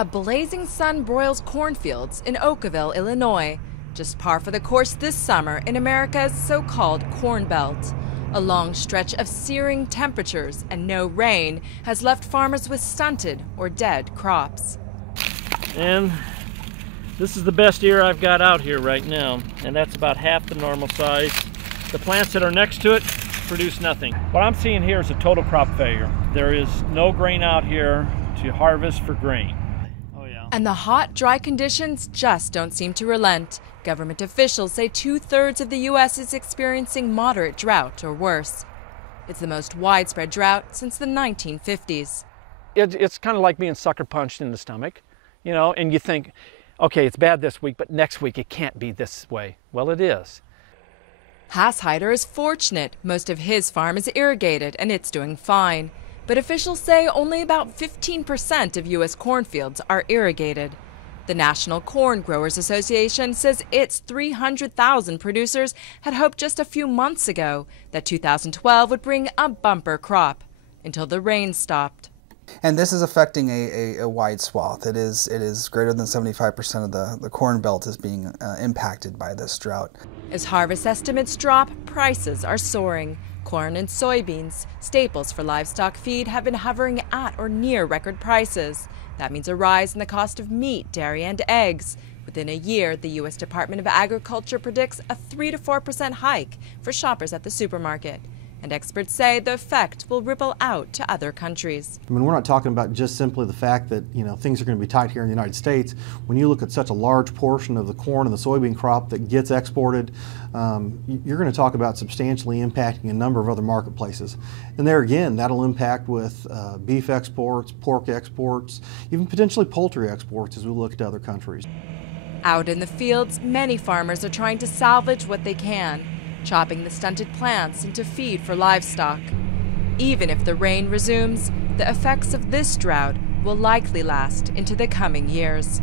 A blazing sun broils cornfields in Oakville, Illinois, just par for the course this summer in America's so-called Corn Belt. A long stretch of searing temperatures and no rain has left farmers with stunted or dead crops. And this is the best ear I've got out here right now, and that's about half the normal size. The plants that are next to it produce nothing. What I'm seeing here is a total crop failure. There is no grain out here to harvest for grain. And the hot, dry conditions just don't seem to relent. Government officials say 2/3 of the U.S. is experiencing moderate drought or worse. It's the most widespread drought since the 1950s. It's kind of like being sucker punched in the stomach, you know, and you think, okay, it's bad this week, but next week it can't be this way. Well, it is. Hasshider is fortunate. Most of his farm is irrigated and it's doing fine. But officials say only about 15% of U.S. cornfields are irrigated. The National Corn Growers Association says its 300,000 producers had hoped just a few months ago that 2012 would bring a bumper crop, until the rain stopped. And this is affecting a wide swath. It is greater than 75% of the corn belt is being impacted by this drought. As harvest estimates drop, prices are soaring. Corn and soybeans, staples for livestock feed, have been hovering at or near record prices. That means a rise in the cost of meat, dairy, and eggs. Within a year, the U.S. Department of Agriculture predicts a 3 to 4% hike for shoppers at the supermarket. And experts say the effect will ripple out to other countries. I mean, we're not talking about just simply the fact that, you know, things are going to be tight here in the United States. When you look at such a large portion of the corn and the soybean crop that gets exported, you're going to talk about substantially impacting a number of other marketplaces. And there again, that'll impact with beef exports, pork exports, even potentially poultry exports as we look to other countries. Out in the fields, many farmers are trying to salvage what they can, chopping the stunted plants into feed for livestock. Even if the rain resumes, the effects of this drought will likely last into the coming years.